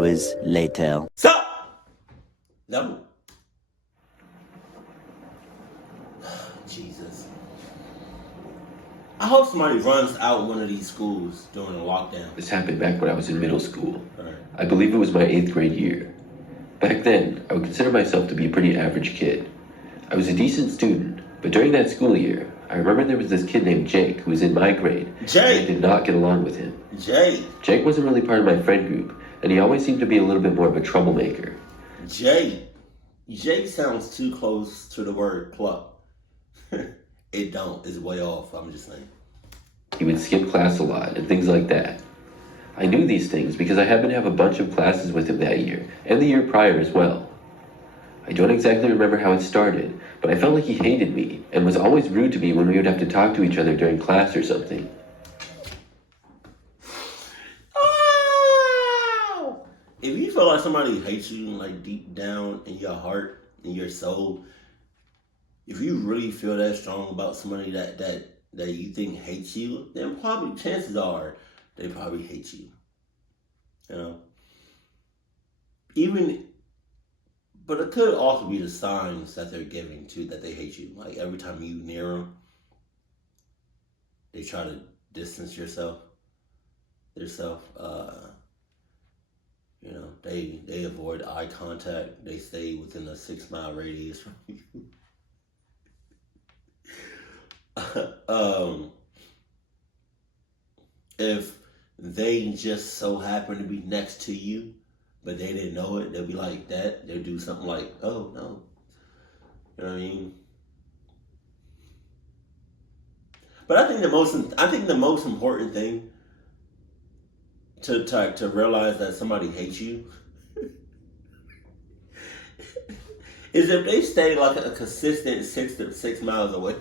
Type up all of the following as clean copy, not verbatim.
hours later. Sup? No. Jesus. I hope somebody runs out one of these schools during the lockdown. This happened back when I was in middle school. Right. I believe it was my 8th grade year. Back then, I would consider myself to be a pretty average kid. I was a decent student, but during that school year, I remember there was this kid named Jake who was in my grade. Jake? And I did not get along with him. Jake wasn't really part of my friend group, and he always seemed to be a little bit more of a troublemaker. Jake sounds too close to the word pluck. It don't. It's way off. I'm just saying. He would skip class a lot and things like that. I knew these things because I happened to have a bunch of classes with him that year, and the year prior as well. I don't exactly remember how it started, but I felt like he hated me and was always rude to me when we would have to talk to each other during class or something. Oh! If you feel like somebody hates you, like deep down in your heart, in your soul, if you really feel that strong about somebody that you think hates you, then probably chances are they probably hate you. You know? But it could also be the signs that they're giving too, that they hate you. Like every time you near them, they try to distance themselves. You know, they avoid eye contact. They stay within a 6-mile radius from you. If they just so happen to be next to you, but they didn't know it, they'll be like that. They'll do something like, oh, no. You know what I mean? But I think the most important thing to realize that somebody hates you is if they stay like a consistent 6 miles away.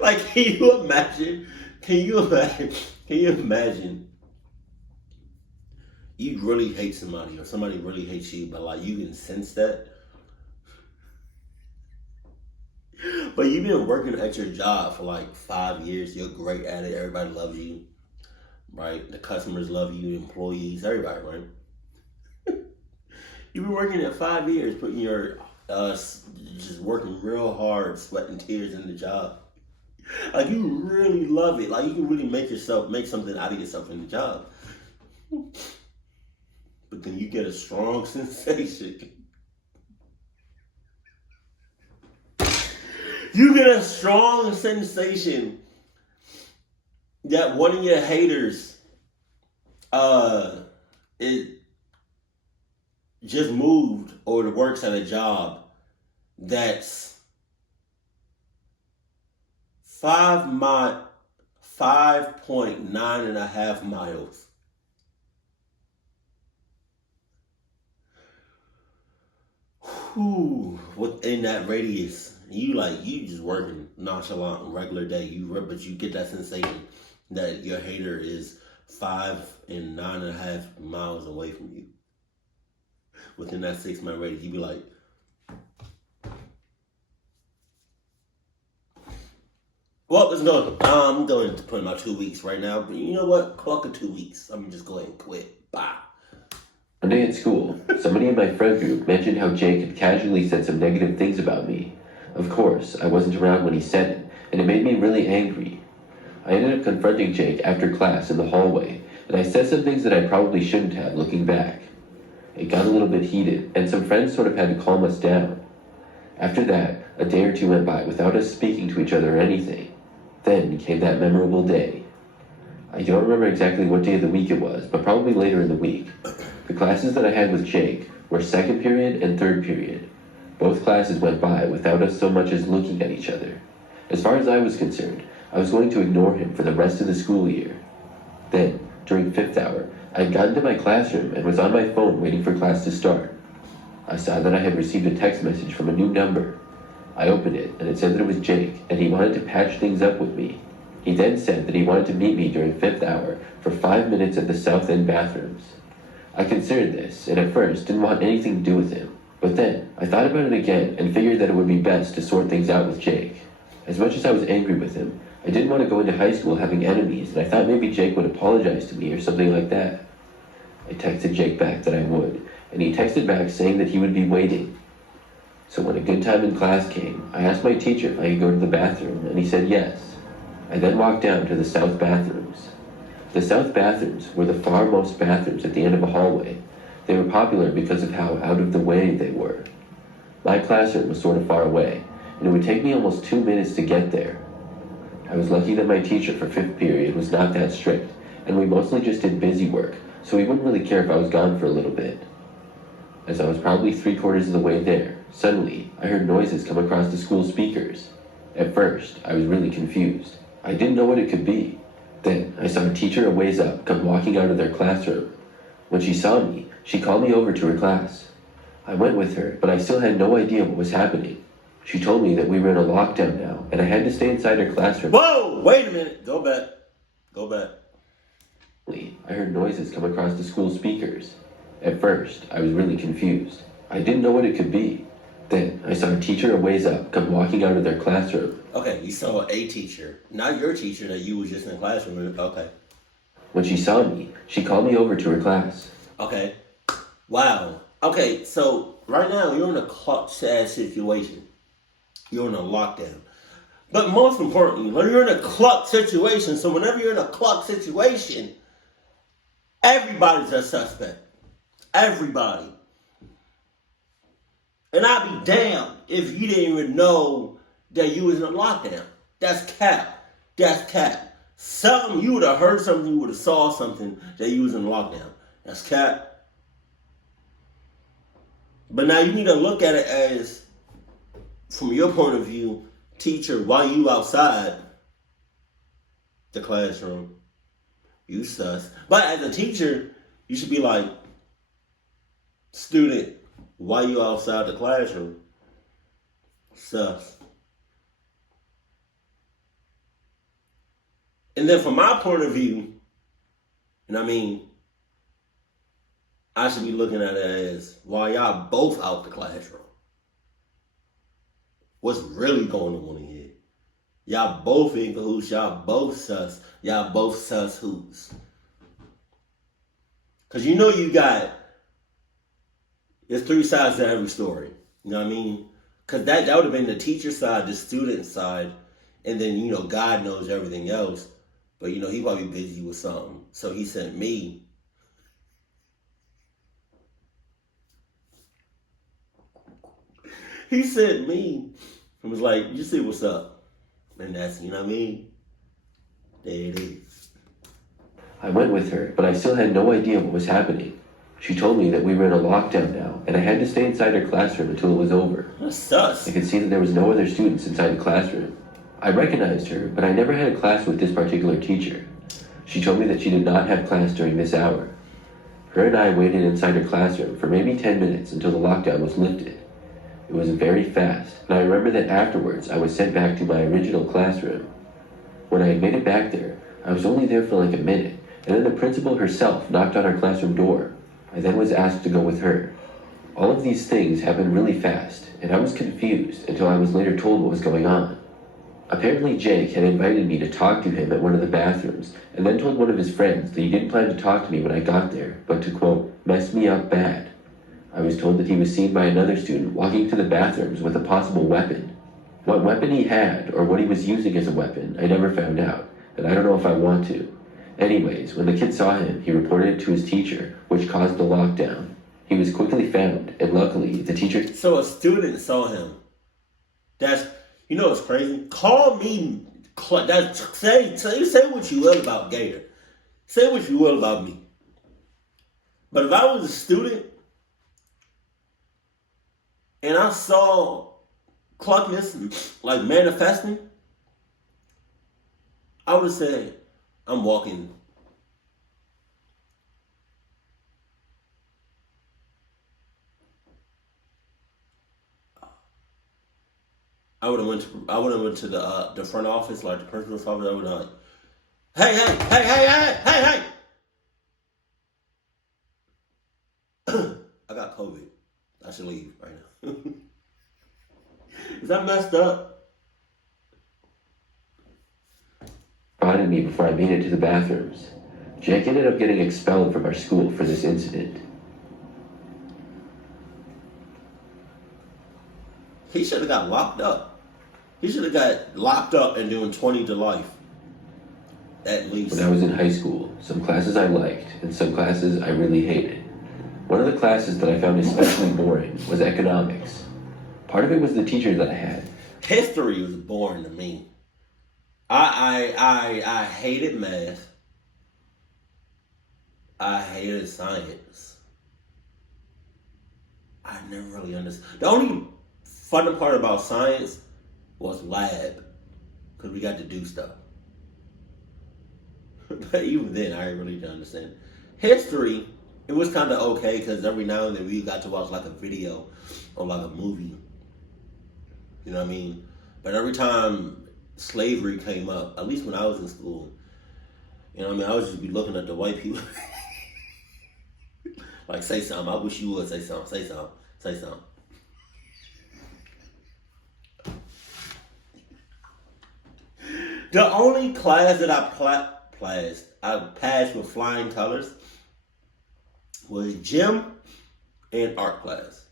Like, can you imagine you really hate somebody or somebody really hates you, but like you can sense that? But you've been working at your job for like 5 years, you're great at it, everybody loves you, right? The customers love you, employees, everybody, right? You've been working at 5 years, putting your just working real hard, sweating tears in the job. Like you really love it. Like you can really make something out of yourself in the job. But then you get a strong sensation. You get a strong sensation that one of your haters it just moved or works at a job that's 5.9 miles. Within that radius, you just working nonchalant on a regular day. But you get that sensation that your hater is 5.9 miles away from you. Within that 6-mile radius, you be like, well, let's go. I'm going to put in my 2 weeks right now, but you know what? Clock of 2 weeks. I'm just go ahead and quit. Bye. One day at school, somebody in my friend group mentioned how Jake had casually said some negative things about me. Of course, I wasn't around when he said it, and it made me really angry. I ended up confronting Jake after class in the hallway, and I said some things that I probably shouldn't have looking back. It got a little bit heated, and some friends sort of had to calm us down. After that, a day or two went by without us speaking to each other or anything. Then came that memorable day. I don't remember exactly what day of the week it was, but probably later in the week. The classes that I had with Jake were 2nd period and 3rd period. Both classes went by without us so much as looking at each other. As far as I was concerned, I was going to ignore him for the rest of the school year. Then, during 5th hour, I had gotten to my classroom and was on my phone waiting for class to start. I saw that I had received a text message from a new number. I opened it, and it said that it was Jake, and he wanted to patch things up with me. He then said that he wanted to meet me during 5th hour for 5 minutes at the South End bathrooms. I considered this, and at first didn't want anything to do with him. But then, I thought about it again and figured that it would be best to sort things out with Jake. As much as I was angry with him, I didn't want to go into high school having enemies, and I thought maybe Jake would apologize to me or something like that. I texted Jake back that I would, and he texted back saying that he would be waiting. So when a good time in class came, I asked my teacher if I could go to the bathroom, and he said yes. I then walked down to the south bathrooms. The south bathrooms were the farmost bathrooms at the end of a hallway. They were popular because of how out of the way they were. My classroom was sort of far away, and it would take me almost 2 minutes to get there. I was lucky that my teacher for 5th period was not that strict, and we mostly just did busy work, so he wouldn't really care if I was gone for a little bit. As I was probably 3/4 of the way there, suddenly I heard noises come across the school speakers. At first, I was really confused. I didn't know what it could be. Then I saw a teacher a ways up come walking out of their classroom. When she saw me, she called me over to her class. I went with her, but I still had no idea what was happening. She told me that we were in a lockdown now, and I had to stay inside her classroom. Whoa! Wait a minute. Go back. Go back. I heard noises come across the school speakers. At first, I was really confused. I didn't know what it could be. Then I saw a teacher a ways up come walking out of their classroom. Okay, you saw a teacher. Not your teacher that you was just in the classroom with. Okay. When she saw me, she called me over to her class. Okay. Wow. Okay, so right now you're in a clutch-ass situation. You're in a lockdown. But most importantly, when you're in a clutch situation, so whenever you're in a clutch situation, everybody's a suspect. Everybody. And I'd be damned if you didn't even know that you was in a lockdown. That's cap. That's cap. Something, you would have heard something, you would have saw something that you was in lockdown. That's cap. But now you need to look at it as, from your point of view, teacher, why you outside the classroom? You sus. But as a teacher, you should be like, student, why you outside the classroom? Sus. And then from my point of view, and I mean, I should be looking at it as, why y'all both out the classroom? What's really going on in here? Y'all both in cahoots, y'all both sus, y'all both sus who's. Cause you know you got, there's 3 sides to every story. You know what I mean? Cause that would have been the teacher side, the student side, and then, you know, God knows everything else. But, you know, he probably busy with something. So he sent me. He sent me and was like, you see what's up. And that's, you know what I mean? There it is. I went with her, but I still had no idea what was happening. She told me that we were in a lockdown now, and I had to stay inside her classroom until it was over. That's sus. I could see that there was no other students inside the classroom. I recognized her, but I never had a class with this particular teacher. She told me that she did not have class during this hour. Her and I waited inside her classroom for maybe 10 minutes until the lockdown was lifted. It was very fast, and I remember that afterwards I was sent back to my original classroom. When I had made it back there, I was only there for like a minute, and then the principal herself knocked on our classroom door. I then was asked to go with her. All of these things happened really fast, and I was confused until I was later told what was going on. Apparently Jake had invited me to talk to him at one of the bathrooms, and then told one of his friends that he didn't plan to talk to me when I got there, but to, quote, mess me up bad. I was told that he was seen by another student walking to the bathrooms with a possible weapon. What weapon he had, or what he was using as a weapon, I never found out, and I don't know if I want to. Anyways, when the kid saw him, he reported it to his teacher, which caused the lockdown. He was quickly found, and luckily, the teacher... So a student saw him. That's, you know what's crazy? Call me, say what you will about Gattor. Say what you will about me. But if I was a student, and I saw Cluckness like manifesting, I would have said, I'm walking. I would have went to the front office, like the principal's office. I would have like, hey. I got COVID. I should leave right now. Is that messed up? out at me before I made it to the bathrooms. Jake ended up getting expelled from our school for this incident. He should have got locked up. He should have got locked up and doing 20 to life. At least. When I was in high school, some classes I liked and some classes I really hated. One of the classes that I found especially boring was economics. Part of it was the teacher that I had. History was boring to me. I hated math. I hated science. I never really understood. The only fun part about science was lab, because we got to do stuff. But even then, I really didn't understand. History, it was kind of okay, because every now and then we got to watch like a video or like a movie. You know what I mean? But every time slavery came up, at least when I was in school, you know what I mean? I would just be looking at the white people. Like, say something. I wish you would say something. Say something. Say something. The only class that I passed with flying colors was gym and art class.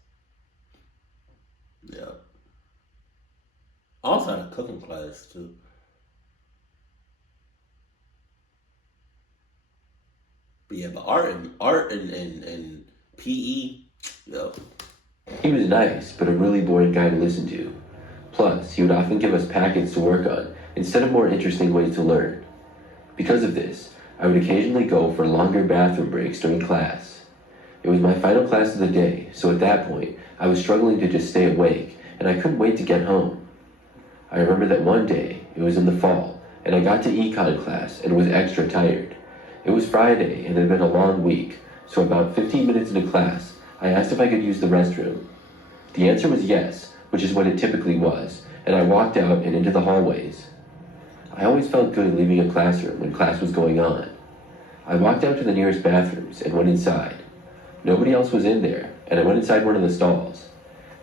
Yeah. I also had a cooking class too. But yeah, but art and PE, yeah. He was nice, but a really boring guy to listen to. Plus, he would often give us packets to work on instead of more interesting ways to learn. Because of this, I would occasionally go for longer bathroom breaks during class. It was my final class of the day, so at that point, I was struggling to just stay awake, and I couldn't wait to get home. I remember that one day, it was in the fall, and I got to econ class and was extra tired. It was Friday, and it had been a long week, so about 15 minutes into class, I asked if I could use the restroom. The answer was yes, which is what it typically was, and I walked out and into the hallways. I always felt good leaving a classroom when class was going on. I walked out to the nearest bathrooms and went inside. Nobody else was in there, and I went inside one of the stalls.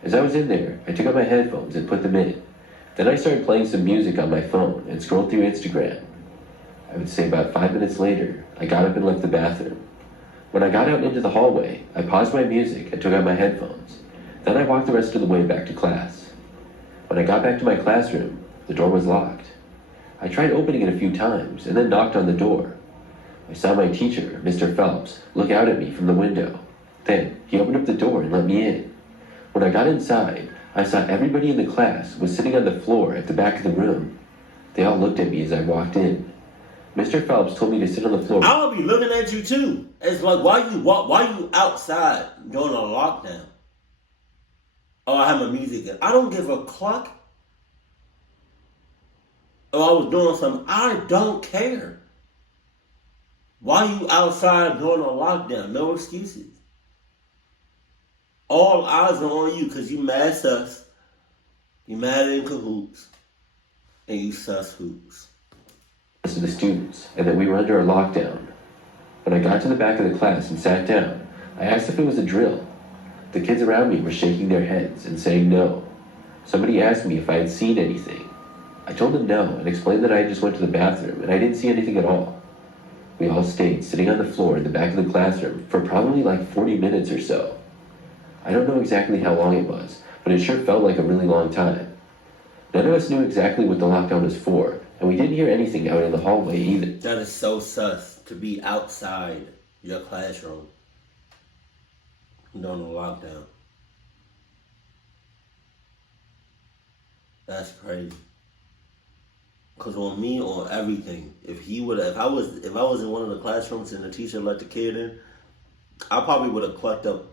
As I was in there, I took out my headphones and put them in. Then I started playing some music on my phone and scrolled through Instagram. I would say about 5 minutes later, I got up and left the bathroom. When I got out into the hallway, I paused my music and took out my headphones. Then I walked the rest of the way back to class. When I got back to my classroom, the door was locked. I tried opening it a few times and then knocked on the door. I saw my teacher, Mr. Phelps, look out at me from the window. Then he opened up the door and let me in. When I got inside, I saw everybody in the class was sitting on the floor at the back of the room. They all looked at me as I walked in. Mr. Phelps told me to sit on the floor. I would be looking at you too. It's like, why you outside during a lockdown? Oh, I have my music in. I don't give a cluck. Oh, I was doing something. I don't care. Why you outside during a lockdown? No excuses. All eyes are on you because you mad sus. You mad in cahoots. And you sus hoops. To the students, and that we were under a lockdown. When I got to the back of the class and sat down, I asked if it was a drill. The kids around me were shaking their heads and saying no. Somebody asked me if I had seen anything. I told them no and explained that I just went to the bathroom and I didn't see anything at all. We all stayed sitting on the floor in the back of the classroom for probably like 40 minutes or so. I don't know exactly how long it was, but it sure felt like a really long time. None of us knew exactly what the lockdown was for, and we didn't hear anything out in the hallway either. That is so sus to be outside your classroom during the lockdown. That's crazy. Cause on me, on everything, if I was in one of the classrooms and the teacher let the kid in, I probably would have clucked up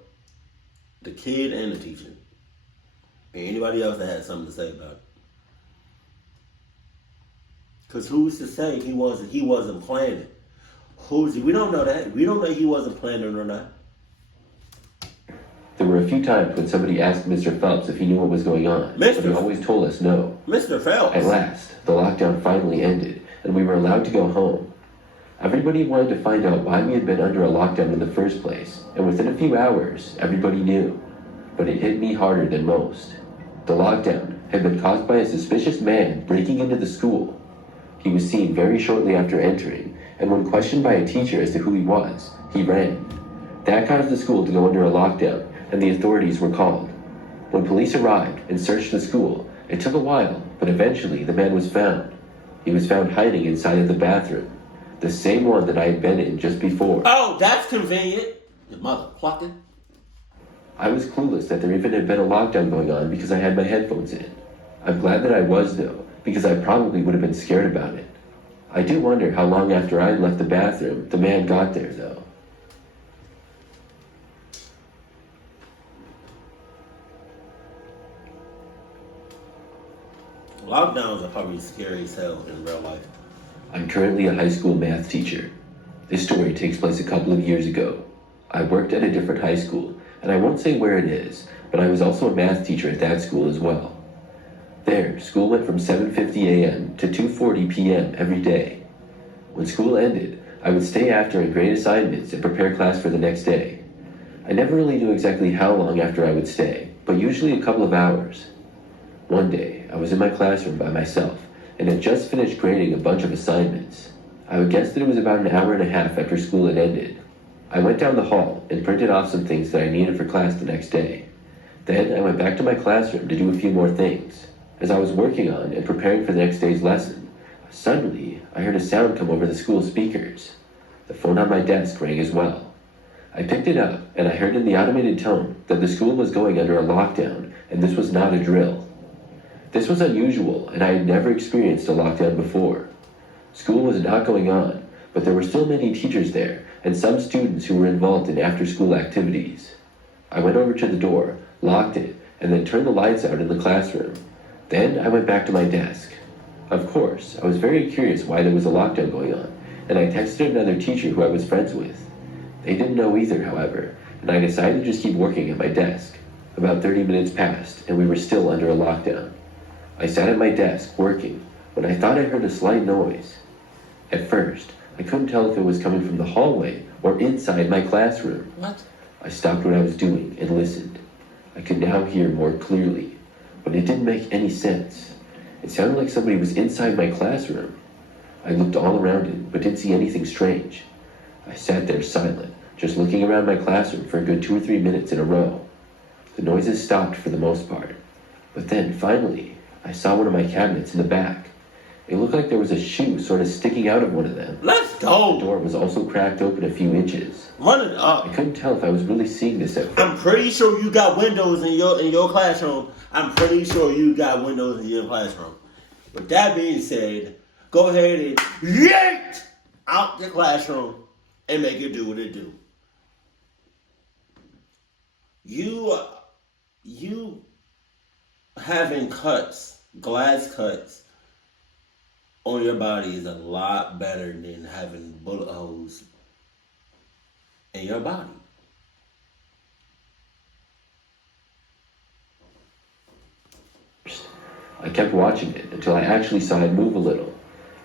the kid and the teacher, and anybody else that had something to say about it. Cause who's to say he wasn't planning? We don't know that. We don't know he wasn't planning or not. There were a few times when somebody asked Mr. Phelps if he knew what was going on, but he always told us no. Mr. Phelps. At last, the lockdown finally ended, and we were allowed to go home. Everybody wanted to find out why we had been under a lockdown in the first place, and within a few hours, everybody knew. But it hit me harder than most. The lockdown had been caused by a suspicious man breaking into the school. He was seen very shortly after entering, and when questioned by a teacher as to who he was, he ran. That caused the school to go under a lockdown, and the authorities were called. When police arrived and searched the school, it took a while, but eventually the man was found. He was found hiding inside of the bathroom, the same one that I had been in just before. Oh, that's convenient. You motherfucker. I was clueless that there even had been a lockdown going on because I had my headphones in. I'm glad that I was, though, because I probably would have been scared about it. I do wonder how long after I had left the bathroom the man got there, though. Lockdowns are probably scary as hell in real life. I'm currently a high school math teacher. This story takes place a couple of years ago. I worked at a different high school, and I won't say where it is, but I was also a math teacher at that school as well. There, school went from 7:50 a.m. to 2:40 p.m. every day. When school ended, I would stay after and grade assignments and prepare class for the next day. I never really knew exactly how long after I would stay, but usually a couple of hours. One day, I was in my classroom by myself and had just finished grading a bunch of assignments. I would guess that it was about an hour and a half after school had ended. I went down the hall and printed off some things that I needed for class the next day. Then I went back to my classroom to do a few more things. As I was working on and preparing for the next day's lesson, suddenly I heard a sound come over the school speakers. The phone on my desk rang as well. I picked it up and I heard in the automated tone that the school was going under a lockdown and this was not a drill. This was unusual, and I had never experienced a lockdown before. School was not going on, but there were still many teachers there, and some students who were involved in after-school activities. I went over to the door, locked it, and then turned the lights out in the classroom. Then I went back to my desk. Of course, I was very curious why there was a lockdown going on, and I texted another teacher who I was friends with. They didn't know either, however, and I decided to just keep working at my desk. About 30 minutes passed, and we were still under a lockdown. I sat at my desk, working, when I thought I heard a slight noise. At first, I couldn't tell if it was coming from the hallway or inside my classroom. What? I stopped what I was doing and listened. I could now hear more clearly, but it didn't make any sense. It sounded like somebody was inside my classroom. I looked all around it, but didn't see anything strange. I sat there silent, just looking around my classroom for a good 2 or 3 minutes in a row. The noises stopped for the most part, but then, finally, I saw one of my cabinets in the back. It looked like there was a shoe sort of sticking out of one of them. Let's go! The door was also cracked open a few inches. Run it up. I couldn't tell if I was really seeing this at first. I'm pretty sure you got windows in your classroom. I'm pretty sure you got windows in your classroom. With that being said, go ahead and yank out the classroom and make it do what it do. You having glass cuts on your body is a lot better than having bullet holes in your body. I kept watching it until I actually saw it move a little.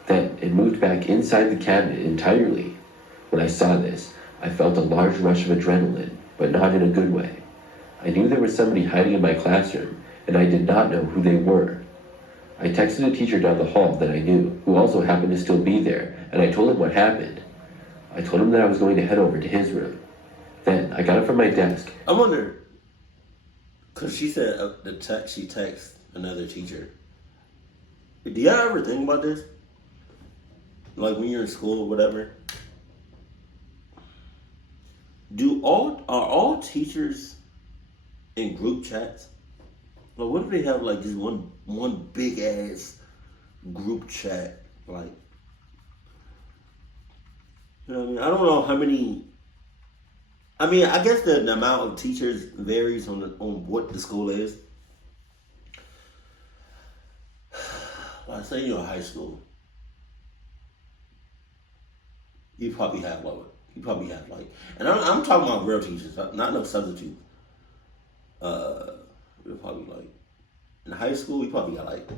Then it moved back inside the cabinet entirely. When I saw this, I felt a large rush of adrenaline, but not in a good way. I knew there was somebody hiding in my classroom, and I did not know who they were. I texted a teacher down the hall that I knew, who also happened to still be there, and I told him what happened. I told him that I was going to head over to his room. Then I got up from my desk. I wonder, because she said she texted another teacher. Do y'all ever think about this? Like when you're in school or whatever? Are all teachers in group chats? Like what if they have like this one big ass group chat? Like, you know what I mean? I don't know how many. I mean, I guess the amount of teachers varies on what the school is. Like, say you're in high school, you probably have like, and I'm talking about real teachers, not no substitute. You're probably like, in high school, you probably got like,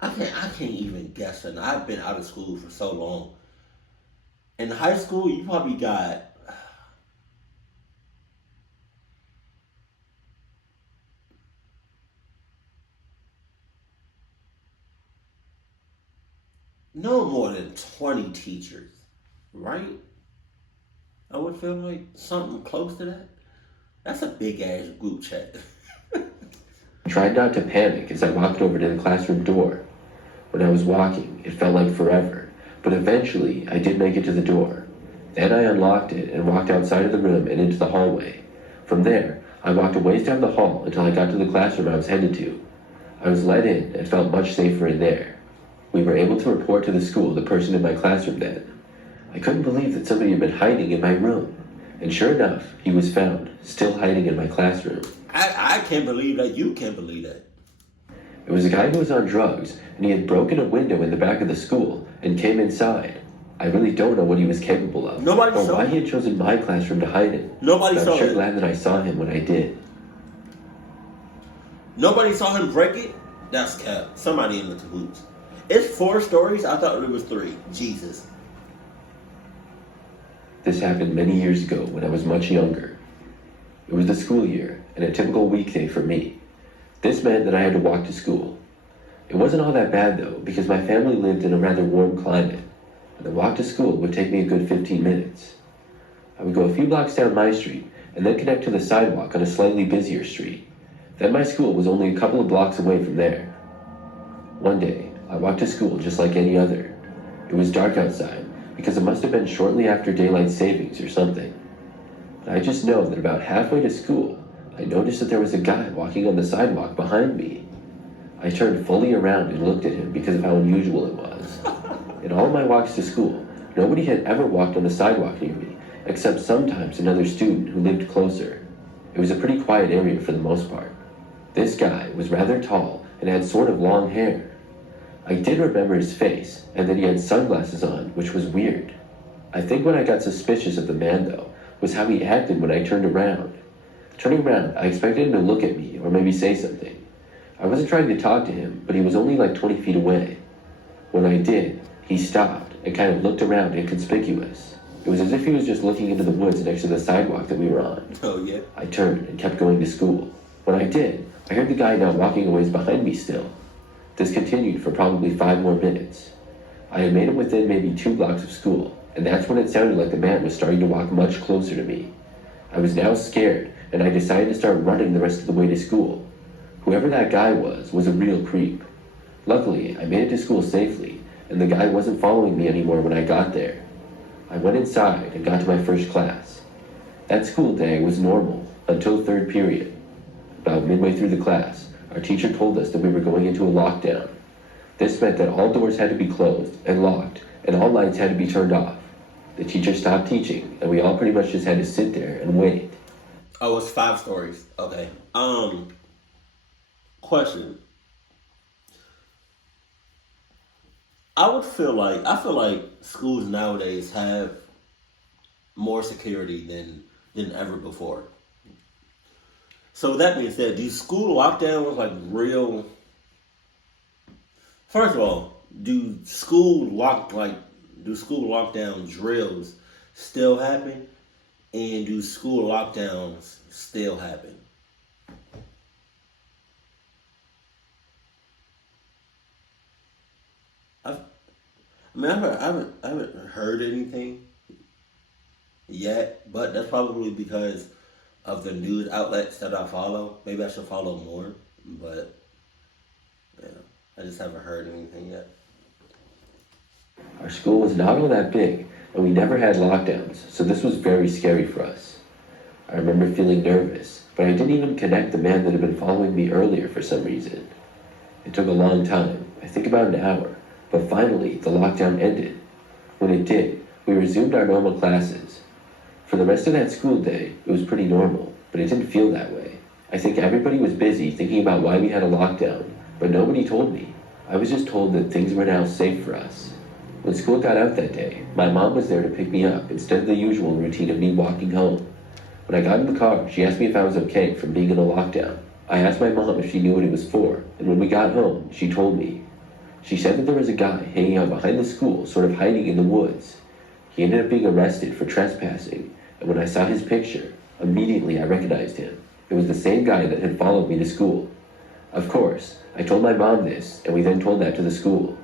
I can't even guess it. I've been out of school for so long. In high school, you probably got, no more than 20 teachers, right? I would feel like something close to that. That's a big ass group chat. I tried not to panic as I walked over to the classroom door. When I was walking, it felt like forever, but eventually I did make it to the door. Then I unlocked it and walked outside of the room and into the hallway. From there, I walked a ways down the hall until I got to the classroom I was headed to. I was let in and felt much safer in there. We were able to report to the school the person in my classroom then. I couldn't believe that somebody had been hiding in my room. And sure enough, he was found, still hiding in my classroom. I can't believe that you can't believe that. It was a guy who was on drugs, and he had broken a window in the back of the school and came inside. I really don't know what he was capable of, or why he had chosen my classroom to hide in. Nobody saw him. I'm sure glad that I saw him when I did. Nobody saw him break it? That's cap. Somebody in the cahoots. It's 4 stories. I thought it was 3. Jesus. This happened many years ago when I was much younger. It was the school year and a typical weekday for me. This meant that I had to walk to school. It wasn't all that bad though, because my family lived in a rather warm climate, and the walk to school would take me a good 15 minutes. I would go a few blocks down my street and then connect to the sidewalk on a slightly busier street. Then my school was only a couple of blocks away from there. One day, I walked to school just like any other. It was dark outside, because it must have been shortly after daylight savings or something. But I just know that about halfway to school, I noticed that there was a guy walking on the sidewalk behind me. I turned fully around and looked at him because of how unusual it was. In all my walks to school, nobody had ever walked on the sidewalk near me, except sometimes another student who lived closer. It was a pretty quiet area for the most part. This guy was rather tall and had sort of long hair. I did remember his face, and that he had sunglasses on, which was weird. I think what I got suspicious of the man, though, was how he acted when I turned around. Turning around, I expected him to look at me, or maybe say something. I wasn't trying to talk to him, but he was only like 20 feet away. When I did, he stopped and kind of looked around inconspicuous. It was as if he was just looking into the woods next to the sidewalk that we were on. Oh, yeah. I turned and kept going to school. When I did, I heard the guy now walking a ways behind me still. This continued for probably 5 more minutes. I had made it within maybe 2 blocks of school, and that's when it sounded like the man was starting to walk much closer to me. I was now scared, and I decided to start running the rest of the way to school. Whoever that guy was a real creep. Luckily, I made it to school safely, and the guy wasn't following me anymore when I got there. I went inside and got to my first class. That school day was normal until 3rd period. About midway through the class, our teacher told us that we were going into a lockdown. This meant that all doors had to be closed and locked, and all lights had to be turned off. The teacher stopped teaching, and we all pretty much just had to sit there and wait. Oh, it's 5 stories. Okay. Question. I feel like schools nowadays have more security than ever before. So that being said, do school lockdowns like real? First of all, do school lockdown drills still happen, and do school lockdowns still happen? I haven't heard anything yet, but that's probably because of the news outlets that I follow. Maybe I should follow more, but yeah, I just haven't heard anything yet. Our school was not all that big, and we never had lockdowns, so this was very scary for us. I remember feeling nervous, but I didn't even connect the man that had been following me earlier for some reason. It took a long time, I think about an hour, but finally the lockdown ended. When it did, we resumed our normal classes. For the rest of that school day, it was pretty normal, but it didn't feel that way. I think everybody was busy thinking about why we had a lockdown, but nobody told me. I was just told that things were now safe for us. When school got out that day, my mom was there to pick me up instead of the usual routine of me walking home. When I got in the car, she asked me if I was okay from being in a lockdown. I asked my mom if she knew what it was for, and when we got home, she told me. She said that there was a guy hanging out behind the school, sort of hiding in the woods. He ended up being arrested for trespassing, and when I saw his picture, immediately I recognized him. It was the same guy that had followed me to school. Of course, I told my mom this, and we then told that to the school.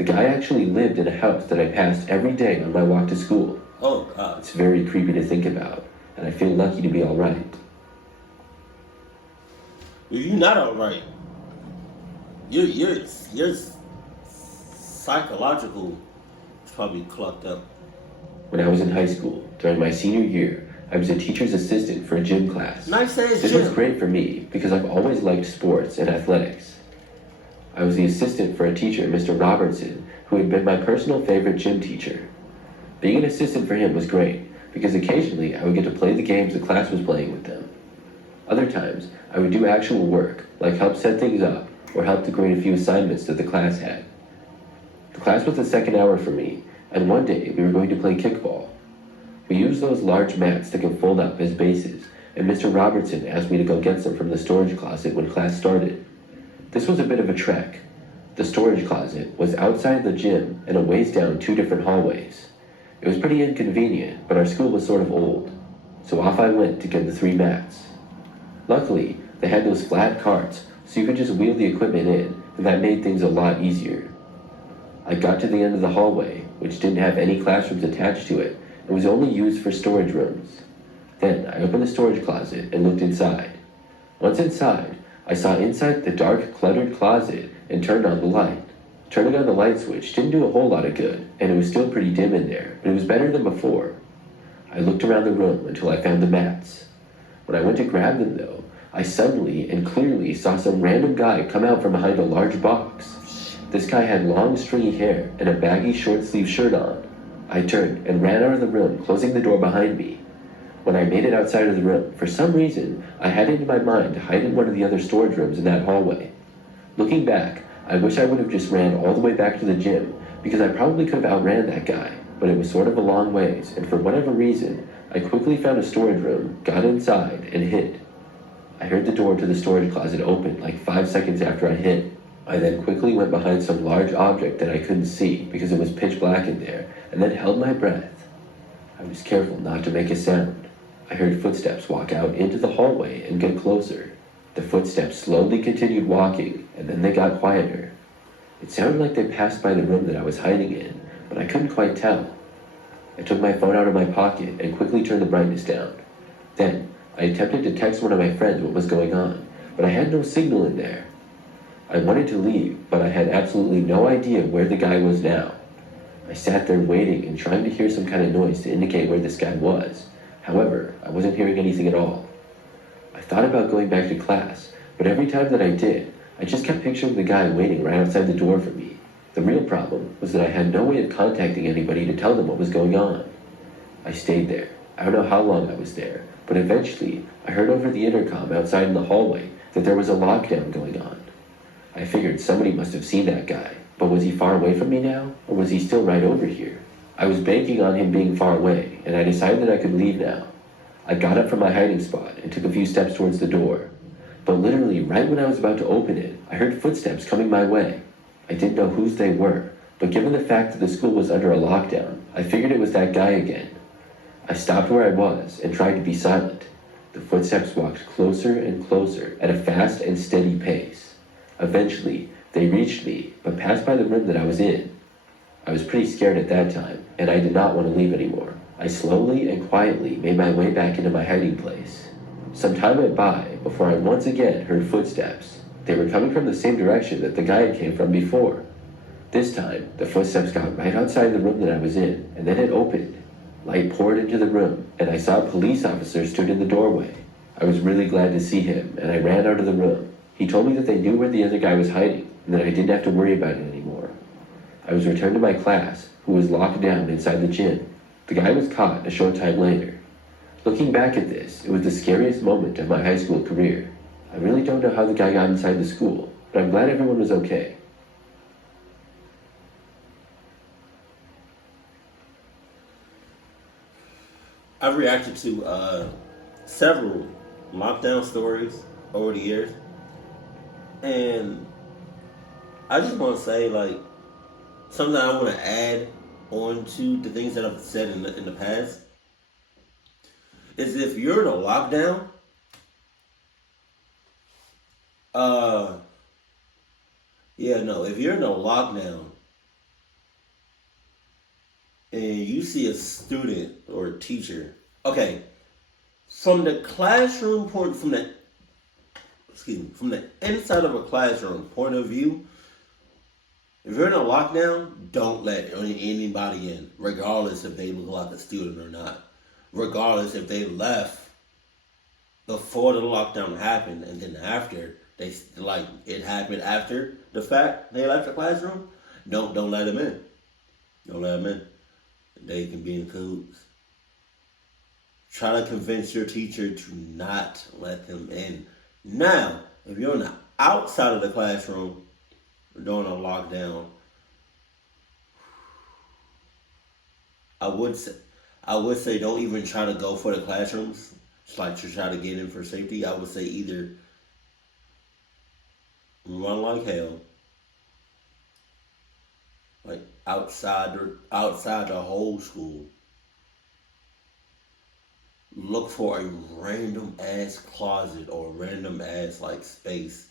The guy actually lived in a house that I passed every day on my walk to school. Oh God. It's very creepy to think about, and I feel lucky to be alright. If you're not alright, your psychological is probably clocked up. When I was in high school, during my senior year, I was a teacher's assistant for a gym class. Nice ass This was gym. great for me because I've always liked sports and athletics. I was the assistant for a teacher, Mr. Robertson, who had been my personal favorite gym teacher. Being an assistant for him was great because occasionally I would get to play the games the class was playing with them. Other times, I would do actual work, like help set things up or help to grade a few assignments that the class had. The class was the second hour for me, and one day we were going to play kickball. We used those large mats that can fold up as bases, and Mr. Robertson asked me to go get some from the storage closet when class started. This was a bit of a trek. The storage closet was outside the gym and a ways down 2 different hallways. It was pretty inconvenient, but our school was sort of old, so off I went to get the 3 mats. Luckily, they had those flat carts, so you could just wheel the equipment in, and that made things a lot easier. I got to the end of the hallway, which didn't have any classrooms attached to it, and was only used for storage rooms. Then I opened the storage closet and looked inside. Once inside, I saw inside the dark, cluttered closet and turned on the light. Turning on the light switch didn't do a whole lot of good, and it was still pretty dim in there, but it was better than before. I looked around the room until I found the mats. When I went to grab them, though, I suddenly and clearly saw some random guy come out from behind a large box. This guy had long, stringy hair and a baggy, short-sleeved shirt on. I turned and ran out of the room, closing the door behind me. When I made it outside of the room, for some reason, I had it in my mind to hide in one of the other storage rooms in that hallway. Looking back, I wish I would have just ran all the way back to the gym, because I probably could have outran that guy, but it was sort of a long ways, and for whatever reason, I quickly found a storage room, got inside, and hid. I heard the door to the storage closet open like 5 seconds after I hid. I then quickly went behind some large object that I couldn't see because it was pitch black in there, and then held my breath. I was careful not to make a sound. I heard footsteps walk out into the hallway and get closer. The footsteps slowly continued walking, and then they got quieter. It sounded like they passed by the room that I was hiding in, but I couldn't quite tell. I took my phone out of my pocket and quickly turned the brightness down. Then, I attempted to text one of my friends what was going on, but I had no signal in there. I wanted to leave, but I had absolutely no idea where the guy was now. I sat there waiting and trying to hear some kind of noise to indicate where this guy was. However, I wasn't hearing anything at all. I thought about going back to class, but every time that I did, I just kept picturing the guy waiting right outside the door for me. The real problem was that I had no way of contacting anybody to tell them what was going on. I stayed there. I don't know how long I was there, but eventually I heard over the intercom outside in the hallway that there was a lockdown going on. I figured somebody must have seen that guy, but was he far away from me now, or was he still right over here? I was banking on him being far away, and I decided that I could leave now. I got up from my hiding spot and took a few steps towards the door. But literally right when I was about to open it, I heard footsteps coming my way. I didn't know whose they were, but given the fact that the school was under a lockdown, I figured it was that guy again. I stopped where I was and tried to be silent. The footsteps walked closer and closer at a fast and steady pace. Eventually, they reached me, but passed by the room that I was in. I was pretty scared at that time, and I did not want to leave anymore. I slowly and quietly made my way back into my hiding place. Some time went by before I once again heard footsteps. They were coming from the same direction that the guy had came from before. This time, the footsteps got right outside the room that I was in, and then it opened. Light poured into the room, and I saw a police officer stood in the doorway. I was really glad to see him, and I ran out of the room. He told me that they knew where the other guy was hiding, and that I didn't have to worry about it anymore. I was returned to my class, who was locked down inside the gym. The guy was caught a short time later. Looking back at this, it was the scariest moment of my high school career. I really don't know how the guy got inside the school, but I'm glad everyone was okay. I've reacted to several lockdown stories over the years, and I just want to say, like, something I want to add on to the things that I've said in the past is if you're in a lockdown, if you're in a lockdown, and you see a student or a teacher, okay, from the classroom point, from the inside of a classroom point of view, if you're in a lockdown, don't let anybody in, regardless if they look like a student or not. Regardless if they left before the lockdown happened and then after it happened after the fact they left the classroom. Don't let them in. Don't let them in. They can be in cahoots. Try to convince your teacher to not let them in. Now, if you're on the outside of the classroom during a lockdown, I would say don't even try to go for the classrooms. It's like to try to get in for safety. I would say either run like hell, like outside the whole school. Look for a random ass closet or random ass like space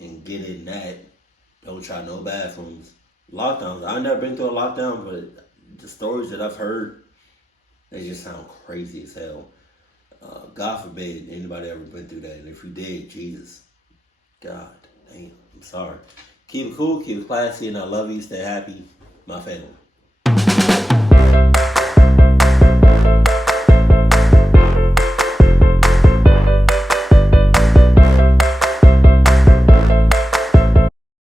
and get in that. Don't try no bathrooms. Lockdowns. I've never been through a lockdown, but the stories that I've heard, they just sound crazy as hell. God forbid anybody ever been through that. And if you did, Jesus, God damn, I'm sorry. Keep it cool, keep it classy, and I love you. Stay happy, my family.